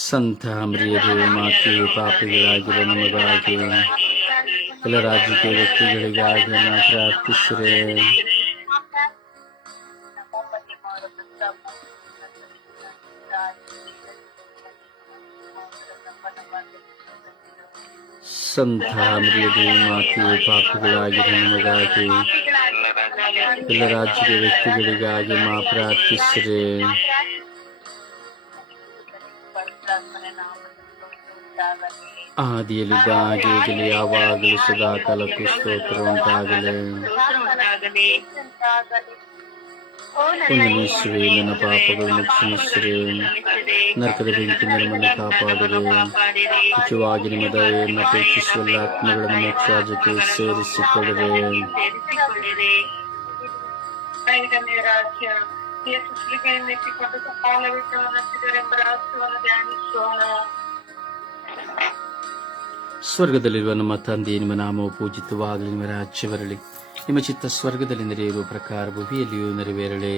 ಸಂತಾಮರಿಯ ದೇವಿ ಮಾತೆ ಪಾಪಿಗಳಾಗಿರೋ ನಮಗಾಗಿ ಎಲ್ಲ ರಾಜಕೀಯ ವ್ಯಕ್ತಿಗಳಿಗಾಗಿ ಪ್ರಾರ್ಥಿಸಿರೆ. ಸಂತಾಮರಿಯ ದೇವಿ ಮಾತೆಯೇ ಪಾಪಿಗಳಾಗಿರೋ ನಿಮಗಾಗಿ ಎಲ್ಲ ರಾಜ್ಯದ ವ್ಯಕ್ತಿಗಳಿಗಾಗಿ ಮಾ ಪ್ರಾರ್ಥಿಸಿರಿ. ಆದಿಯಲ್ಲಿದ್ದ ಹಾಗೆ ಯಾವಾಗಲೂ ಸದಾ ಕಾಲಕ್ಕೂ ಸ್ತೋತ್ರ ಉಂಟಾಗಲಿ. ಪುಣ್ಯನೀಶ್ವರಿ ನನ್ನ ಪಾಪಗಳನ್ನು ಕ್ಷಮಿಸಿರಿ ನರಕದ ಬೆಂಕಿ ನಮ್ಮನ್ನು ಕಾಪಾಡಿರಿ ಮುಖ್ಯವಾಗಿ ನಿಮ್ಮ ದಯೆಯನ್ನು ಅಪೇಕ್ಷಿಸುವ ಆತ್ಮಗಳನ್ನು ಮೋಕ್ಷರಾಜ್ಯಕ್ಕೆ ಸೇರಿಸಿಕೊಳ್ಳಿರಿ ಸ್ವರ್ಗದಲ್ಲಿರುವ ನಮ್ಮ ತಂದೆ ನಿಮ್ಮ ನಾಮವು ಪೂಜಿತವಾಗಲಿ ನಿಮ್ಮ ರಾಜ್ಯ ಬರಲಿ ನಿಮ್ಮ ಚಿತ್ತ ಸ್ವರ್ಗದಲ್ಲಿ ನೆರೆಯುವ ಪ್ರಕಾರ ಭೂಮಿಯಲ್ಲಿಯೂ ನೆರವೇರಳೆ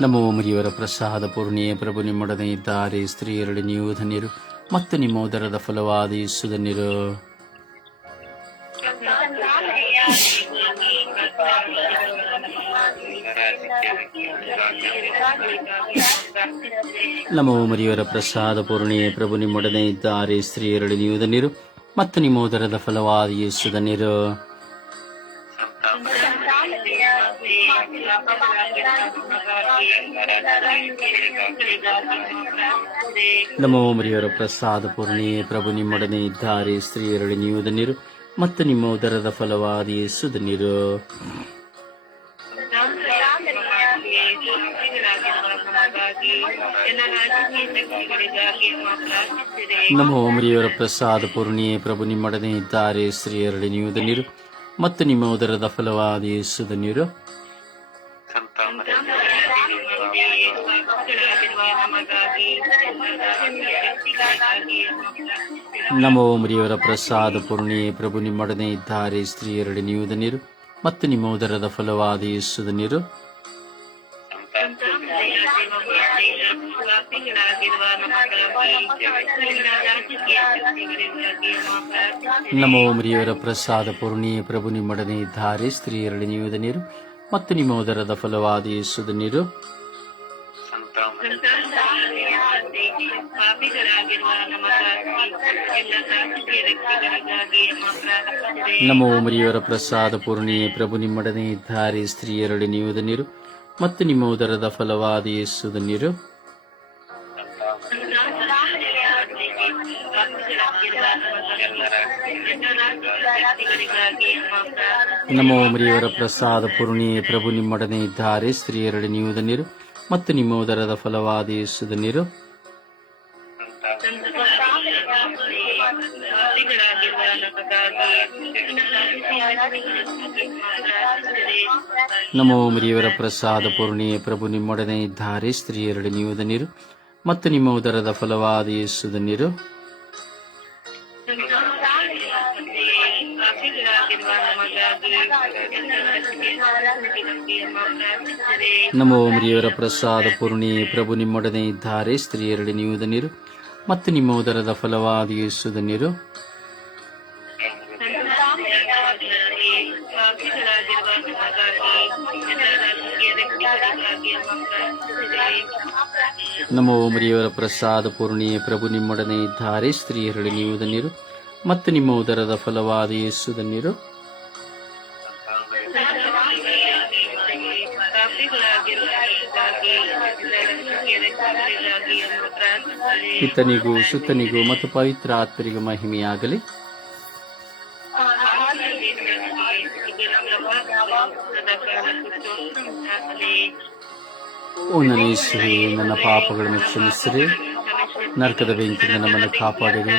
ನಮ್ಮ ಮರಿಯವರ ಪ್ರಸಾದ ಪೂರ್ಣಿಯೇ ಪ್ರಭು, ನಿಮ್ಮೊಡನೆ ಇದ್ದಾರೆ ಸ್ತ್ರೀಯರಲ್ಲಿ ನೀವು ಧನ್ಯರು, ಮತ್ತು ನಿಮ್ಮ ಉದರದ ಫಲವಾದ ಧನ್ಯರು. ನಮ್ಮ ಮರಿಯವರ ಪ್ರಸಾದ ಪೂರ್ಣಿಯೇ ಪ್ರಭು, ನಿಮ್ಮೊಡನೆ ಇದ್ದಾರೆ ಸ್ತ್ರೀಯರಲ್ಲಿ ನೀವು ಧನ್ಯರು ಮತ್ತು ನಿಮ್ಮೋದರದ ಫಲವಾದ ಯೇಸುದ ನೀರು. ನಮೋ ಮರಿಯವರ ಪ್ರಸಾದ ಪೂರ್ಣಿಯೇ ಪ್ರಭು, ನಿಮ್ಮೊಡನೆ ಇದ್ದಾರೆ ಸ್ತ್ರೀಯರಲ್ಲಿ ನೀವು ಧನ್ಯರು ಮತ್ತು ನಿಮ್ಮ ಉದರದ ಫಲವಾದ ನಮ್ಮ ಮರಿಯವರ ಪ್ರಸಾದ ಪೂರ್ಣಿಯೇ ಪ್ರಭು, ನಿಮ್ಮೊಡನೆ ಇದ್ದಾರೆ ಸ್ತ್ರೀಯರಡಿ ನೀವು ಧನ್ಯರು ಮತ್ತು ನಿಮ್ಮ ಉದರದ ಫಲವಾದ ಯೇಸುದ ನೀರು. ನಮೋ ಪ್ರಸಾದ ಪೂರ್ಣಿಯೇ ಪ್ರಭು, ನಿಮ್ಮೊಡನೆ ಇದ್ದಾರೆ ಸ್ತ್ರೀಯರಡಿ ನೀವು ಧನ್ಯರು ಮತ್ತು ನಿಮ್ಮ ಉದರದ ಫಲವಾದ ಯೇಸುದ ಧನ್ಯರು ನಮೋ ಮರಿಯವರ ಪ್ರಸಾದ ಪೂರ್ಣಿ ಪ್ರಭು ನಿಮ್ಮೊಡನೆ ಇದ್ದಾರೆ ಸ್ತ್ರೀಯರಲ್ಲಿ ನೀವು ನೀರು ಮತ್ತು ನಿಮ್ಮ ಉದರದ ಫಲವಾದ ಯೇಸುದ ನೀರು ನಮೋ ಮರಿಯವರ ಪ್ರಸಾದ ಪೂರ್ಣಿ ಪ್ರಭು ನಿಮ್ಮೊಡನೆ ಇದ್ದಾರೆ ಸ್ತ್ರೀಯರಲ್ಲಿ ನೀವು ನೀರು ಮತ್ತು ನಿಮ್ಮ ಉದರದ ಫಲವಾದ ಯೇಸುದ ನೀರು ನಮೋ ಮರಿಯವರ ಪ್ರಸಾದ ಪೂರ್ಣಿ ಪ್ರಭು ನಿಮ್ಮೊಡನೆ ಇದ್ದಾರೆ. ಸ್ತ್ರೀಯರಡೆ ನೀವು ನೀರು ಮತ್ತು ನಿಮ್ಮ ಉದರದ ಫಲವಾದ ಯೇಸುದ ನೀರು. ನಮೋ ಮರಿಯವರ ಪ್ರಸಾದ ಪೂರ್ಣಿ ಪ್ರಭು ನಿಮ್ಮೊಡನೆ ಇದ್ದಾರೆ. ಸ್ತ್ರೀಯರಡೆ ನೀವು ನೀರು ಮತ್ತು ನಿಮ್ಮ ಉದರದ ಫಲವಾದ ಯೇಸುದ ನೀರು. ನಮೋ ಮರಿಯವರ ಪ್ರಸಾದ ಪೂರ್ಣಿ, ಪ್ರಭು ನಿಮ್ಮೊಡನೆ ಇದ್ದಾರೆ ಸ್ತ್ರೀಯರಡಿ ನೀವು ನೀರು ಮತ್ತು ನಿಮ್ಮ ಉದರದ ಫಲವಾದ ನೀರು. ನಮೋ ಮರಿಯವರ ಪ್ರಸಾದ ಪೂರ್ಣಿ, ಪ್ರಭು ನಿಮ್ಮೊಡನೆ ಇದ್ದಾರೆ ಸ್ತ್ರೀಯರಡಿ ನೀವು ನೀರು ಮತ್ತು ನಿಮ್ಮ ಉದರದ ಫಲವಾದ ನೀರು. ಪಿತನಿಗೂ ಸುತ್ತನಿಗೂ ಮತ್ತು ಪವಿತ್ರ ಆತ್ಮರಿಗೂ ಮಹಿಮೆಯಾಗಲಿ. ನನ್ನ ಪಾಪಗಳನ್ನು ಕ್ಷಮಿಸಿರಿ. ನರಕದ ಬೆಂಕಿಯಿಂದ ನಮ್ಮನ್ನು ಕಾಪಾಡಿರಿ.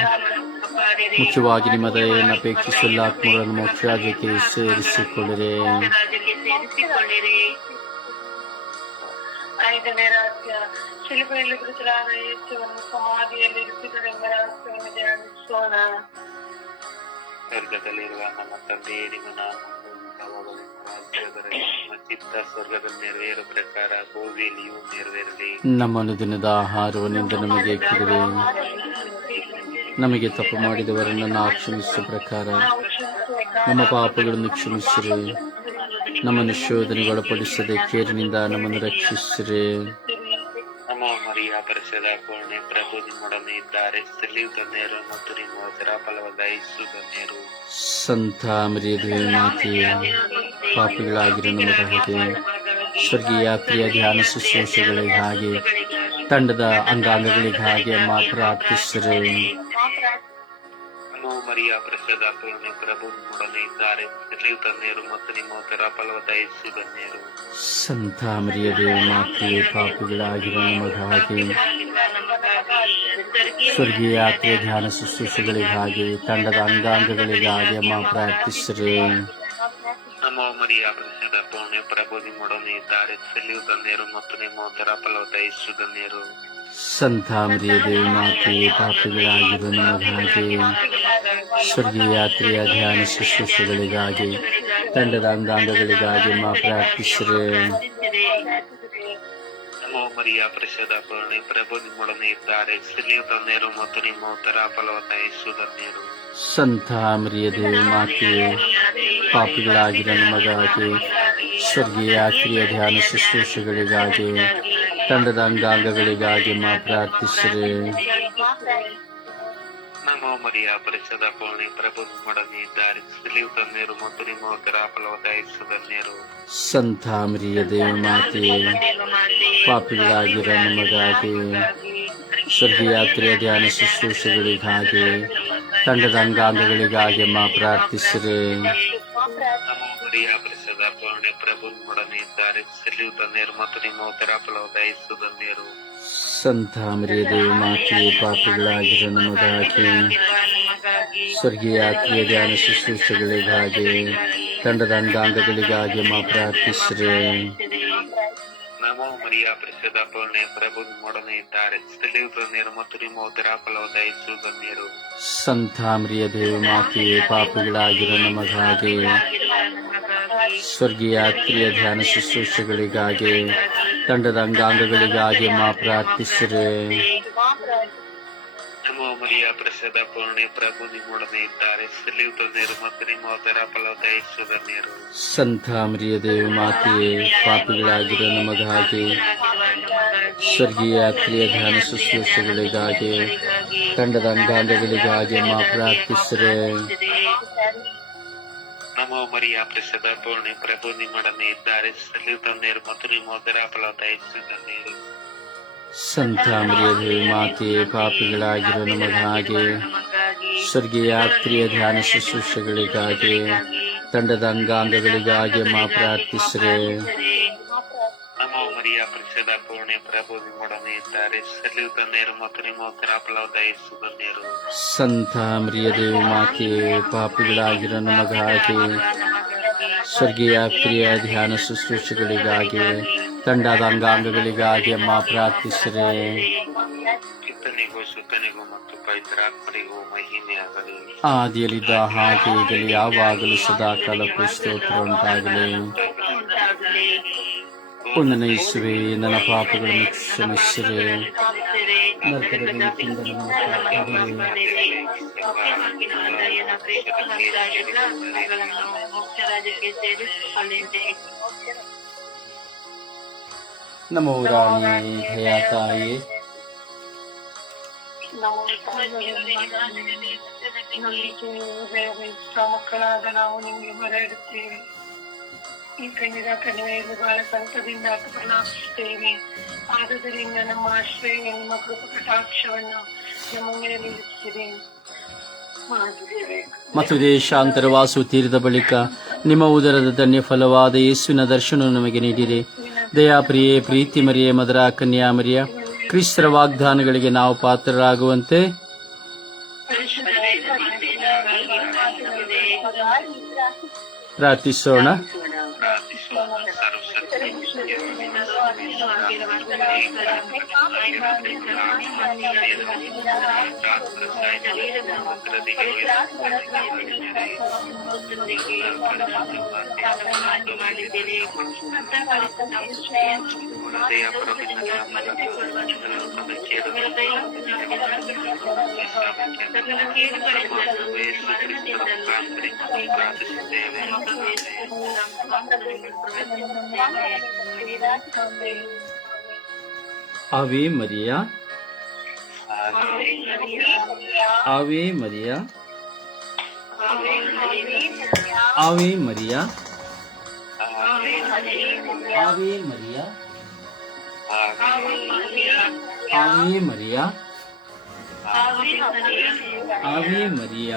ಮುಖ್ಯವಾಗಿ ನಿಮ್ಮ ದಯೆಯನ್ನು ಅಪೇಕ್ಷಿಸಲು ಆತ್ಮಗಳನ್ನು ಮೋಕ್ಷರಾಜ್ಯಕ್ಕೆ ಸೇರಿಸಿಕೊಳ್ಳಿರಿ. ಐದನೇ ರಹಸ್ಯ ಶಿಲ್ಪೆಯಲ್ಲಿ ಮೃತರಾದ ಯೇಸುವನ್ನು ಸಮಾಧಿಯಲ್ಲಿ ಇರಿಸಿದರೆಂಬ ರಹಸ್ಯವನ್ನು ಧ್ಯಾನಿಸೋಣ ಸ್ವರ್ಗದಲ್ಲಿರುವ ನಮ್ಮ ತಂದೆಯೇ ನಿಮ್ಮ ರಾಜ್ಯದಲ್ಲಿ ಚಿತ್ತ ಸ್ವರ್ಗದಲ್ಲಿ ನೆರವೇರೋ ಪ್ರಕಾರ ಭೂಮಿಯಲ್ಲಿಯೂ ನೆರವೇರಲಿ. ನಮ್ಮ ಅನುದಿನದ ಆಹಾರವನ್ನಿಂದ ನಮಗೆ ಕೊಡಿರಿ. ನಮಗೆ ತಪ್ಪು ಮಾಡಿದವರನ್ನು ನಾವು ಕ್ಷಮಿಸುವ ಪ್ರಕಾರ ನಮ್ಮ ಪಾಪಗಳನ್ನು ಕ್ಷಮಿಸಿರಿ. ನಮ್ಮನ್ನು ಶೋಧನೆಗೊಳಪಡಿಸದೆ ಕೇರಿನಿಂದ ನಮ್ಮನ್ನು ರಕ್ಷಿಸಿರಿ. ಮರಿಯ ಪರಿಸದ ಕೋಣೆ ಪ್ರಭು ನಿಮ್ಮೊಡನೆ ಇದ್ದಾರೆ. ಸ್ತ್ರೀಯು ಧನ್ಯರು ಮತ್ತು ನಿಮ್ಮ ಅದರ ಫಲವಾದ ಯೇಸು ಧನ್ಯರು. ಸಂತ ಮರಿಯದೇವಿ ಮಾತೆಯ ಪಾಪಿಗಳಾಗಿರೋ ನಮಗಾಗಿದೆ ಸ್ವರ್ಗೀಯ ಪ್ರಿಯ ಧ್ಯಾನ ಶುಶ್ರೂಷೆಗಳಿಗಾಗಿ ತಂಡದ ಅಂಗಾಂಗಗಳಿಗಾಗಿ ಅಮ್ಮ ಪ್ರಾರ್ಥಿಸಿರಿ ನಮ್ಮ ಮರಿಯ ಪರಿಸದ ಪೂರ್ಣೆ ಪ್ರಭು ನಿಮ್ಮೊಡನೆ ಇದ್ದಾರೆ. ಸ್ತ್ರೀಯು ಧನ್ಯರು ಮತ್ತು ನಿಮ್ಮ ಅದರ ಫಲವಾದ ಯೇಸು ಧನ್ಯರು ಸಂತ ಮರಿಯದೇವಿ ಮಾತೆಯ ಪಾಪಿಗಳಾಗಿರುವ ನಮಗಾಗಿ ಸ್ವರ್ಗೀಯ ಯಾತ್ರೆಯ ಧ್ಯಾನ ಶುಶ್ರೂಷೆಗಳಿಗಾಗಿ ತಂಡದ ಅಂಗಾಂಗಗಳಿಗಾಗಿ ಅಮ್ಮ ಪ್ರಾರ್ಥಿಸಿರಿ. ನಮೋ ಮರಿಯ ಪ್ರಸಾದ ಪೂರ್ಣೆ ಪ್ರಭು ನಿಮ್ಮೊಡನೆ ಇದ್ದಾರೆ. ಸ್ತ್ರೀಯು ತಂದೆಯರು ಮತ್ತು ನಿಮ್ಮ ಅದರ ಫಲವಾದ ಯೇಸು ಧನ್ಯರು ಸಂತ ದೇವಿ ಮಾತೆ ಪಾಪಿಗಳಾಗಿರೋ ನಮಗಾಗಿ ಸ್ವರ್ಗೀಯ ಯಾತ್ರೆಯ ಧ್ಯಾನ ಶುಶ್ರೂಷಗಳಿಗಾಗಿ ತಂಡದ ಅಂಗಾಂಗಗಳಿಗಾಗಿ ಮಾ ಪ್ರಾರ್ಥಿಸಿರೆ. ಮರಿಯ ಪರಿಷದ ಪೂರ್ಣಿ ಪ್ರಭು ನಿಮ್ಮೊಡನೆ ಇದ್ದಾರೆ. ಸ್ತ್ರೀಯು ಧನ್ಯರು ಮತ್ತು ನಿಮ್ಮ ಉತ್ತರ ಫಲವತ್ತಾಯಿ ಯೇಸು ಧನ್ಯರು ಸಂತ ಮರಿಯದೇವಿ ಮಾತೆ ಪಾಪಿಗಳಾಗಿರೋ ನಮಗಾಗಿ ಸ್ವರ್ಗೀಯ ಯಾತ್ರೆಯ ಧ್ಯಾನ ಶುಶ್ರೂಷೆಗಳಿಗಾಗಿ ತಂಡದ ಅಂಗಾಂಗಗಳಿಗಾಗಿ ಮಾ ಪ್ರಾರ್ಥಿಸಿರಿ. ನಮೋ ಮರಿಯ ಪರಿಷದ ಪೂರ್ಣೆ ಪ್ರಭು ನಿಮ್ಮೊಡನೆ ಇದ್ದಾರೆ. ಸ್ತ್ರೀಯು ಧನ್ಯರು ಮತ್ತು ನಿಮ್ಮ ಉತ್ತರ ಫಲವತ್ತ ಯೇಸು ಧನ್ಯರು ಸಂತ ಮರಿಯದೇವಿ ಮಾತೆಯೇ ಪಾಪಿಗಳಾಗಿರೋ ನಮಗಾಗಿ ಸ್ವರ್ಗೀಯ ಯಾತ್ರೆಯ ಧ್ಯಾನ ಶುಶ್ರೂಷೆಗಳಿಗಾಗಿ ತಂಡದ ಅಂಗಾಂಗಗಳಿಗಾಗಿ ಮಾ ಪ್ರಾರ್ಥಿಸಿರಿ. ನಿಮ್ಮೊಡನೆ ಇದ್ದಾರೆ ಸ್ತ್ರೀಯು ಧನ್ಯರು ಮತ್ತು ನಿಮ್ಮ ಉತ್ತರ ಫಲವತ್ತ ಯೇಸು ಧನ್ಯರು ಸಂತ ಮರಿಯದೇವಿ ಮಾತೆಯೇ ಪಾಪಿಗಳಾಗಿರೋ ನಮಗಾಗಿ ಸ್ವರ್ಗೀಯ ಯಾತ್ರೆಯ ಧ್ಯಾನ ಶುಶ್ರೂಷೆಗಳಿಗಾಗಿ ತಂಡದ ಅಂಗಾಂಗಗಳಿಗಾಗಿ ಮಾ ಪ್ರಾರ್ಥಿಸಿರಿ ನಮೋ ಮರಿಯ ಪ್ರಸಿದ್ಧ ಪೂರ್ಣೆ ಪ್ರಭು ನಿಮ್ಮೊಡನೆ ಇದ್ದಾರೆ. ಸ್ತ್ರೀಯು ಧನ್ಯರು ಮತ್ತು ನಿಮ್ಮ ಉದರ ಫಲವಾದ ಯೇಸು ಧನ್ಯರು ಸಂತ ಮರಿಯ ದೇವ ಮಾತೆಯೇ ಪಾಪಿಗಳಾಗಿರೋ ನಮಗಾಗಿ ಸ್ವರ್ಗೀಯ ಧ್ಯಾನ ಶುಶ್ರೂಷೆಗಳಿಗಾಗಿ, ತಂಡದ ಅಂಗಾಂಗಗಳಿಗಾಗಿ ಮಾ ಪ್ರಾರ್ಥಿಸಿರೆ. ನಮೋ ಮರಿಯ ಪ್ರಸಿದ್ಧ ಪೂರ್ಣೆ ಪ್ರಭು ನಿಮ್ಮೊಡನೆ ಇದ್ದಾರೆ. ಸ್ತ್ರೀಯು ಧನ್ಯರು ಮತ್ತು ನಿಮ್ಮ ಉದರ ಫಲವಾದ ಯೇಸು ಧನ್ಯರು ಸಂತ ಮರಿಯ ದೇವ ಮಾತೆಯೇ ಪಾಪಿಗಳಾಗಿರೋ ನಮಗಾಗಿ ಸ್ವರ್ಗೀಯ ಕ್ರಿಯ ಧ್ಯಾನ ಶುಶ್ರೂಷೆಗಳಿಗಾಗಿ ತಂಡದ ಅಂಗಾಂಗಗಳಿಗಾಗಿ ಮಾ ಪ್ರಾರ್ಥಿಸಿರೆ. ನಮೋ ಮರಿಯ ಪ್ರಸಿದ್ಧ ಪೂರ್ಣೆ ಪ್ರಭು ನಿಮ್ಮೊಡನೆ ಇದ್ದಾರೆ. ಸ್ತ್ರೀಯು ಧನ್ಯರು ಮತ್ತು ನಿಮ್ಮ ಉದರ ಫಲವಾದ ಯೇಸು ಧನ್ಯರು ಸಂತ ಮರಿಯ ದೇವ ಮಾತೆಯೇ ಪಾಪಿಗಳಾಗಿರೋ ನಮಗಾಗಿ ಸ್ವರ್ಗೀಯ ಕ್ರಿಯ ಧ್ಯಾನ ಶುಶ್ರೂಷೆಗಳಿಗಾಗಿ ತಂಡದ ಅಂಗಾಂಗಗಳಿಗಾಗಿ ಮಾ ಪ್ರಾರ್ಥಿಸ್ರೆ. ಮರಿಯ ಪೂರ್ಣೆ ಪ್ರಭು ನಿಮ್ಮೊಡನೆ ಇದ್ದಾರೆ. ಮತ್ತು ನಿಮ್ಮ ಸಂತ ಮರಿಯ ದೇವ ಮಾತೆಯೇ ಪಾಪಿಗಳಾಗಿರೋ ನಮಗಾಗಿ ಸ್ವರ್ಗೀಯ ಪ್ರಿಯ ಧ್ಯಾನ ಶುಶ್ರೂಷೆಗಳಿಗಾಗಿ ತಂಡದ ಅಂಗಾಂಗಗಳಿಗಾಗಿ ಮಾ ಪ್ರಾರ್ಥಿಸಿರೆ. ಆದಿಯಲ್ಲಿದ್ದ ಹಾಗೆ ಈಗಲೂ ಯಾವಾಗಲೂ ಸದಾ ಕಾಲಕ್ಕೂ ಸ್ತೋತ್ರ ಉಂಟಾಗಲಿ ಪುಣ್ಯನಯಿಸುವೆ ನನ್ನ ಪಾಪಗಳನ್ನು ಕ್ಷಮಿಸಿರೆ. ನರಕದ ದಯಾ ತಾಯಿ ನಾವು ಮಕ್ಕಳಾದ ನಾವು ನಿಮಗೆ ಮೊರೆ ಇಡುತ್ತೇವೆ ಈ ಕಣ್ಣಿನ ಕಣಿವೆಯಲ್ಲಿ ಬಹಳ ಸಂತದಿಂದ ಪ್ರಲಾಪಿಸುತ್ತೇವೆ ಆದುದರಿಂದ ನಮ್ಮ ಆಶ್ರಯ ನಿಮ್ಮ ಕೃಪ ಕಟಾಕ್ಷವನ್ನು ನಮ್ಮ ಮೇಲೆ ಮಾಡಿದ್ದೇವೆ ಮತ್ತು ದೇಶಾಂತರವಾಸು ತೀರಿದ ಬಳಿಕ ನಿಮ್ಮ ಉದರದ ಧನ್ಯ ಫಲವಾದ ಯೇಸುವಿನ ದರ್ಶನ ನಮಗೆ ನೀಡಿದೆ ದಯಾಪ್ರಿಯೆ ಪ್ರೀತಿ ಮರಿಯೇ ಮದರ ಕನ್ಯಾ ಮರಿಯ. ಕ್ರಿಸ್ತರ ವಾಗ್ದಾನಗಳಿಗೆ ನಾವು ಪಾತ್ರರಾಗುವಂತೆ ಪ್ರಾರ್ಥಿಸೋಣ. ಆವೆ ಮರಿಯ ಆವೆ ಮರಿಯ ಆವೆ ಮರಿಯ ಆವೆ ಮರಿಯ ಆವೆ ಮರಿಯ ಆವೆ ಮರಿಯ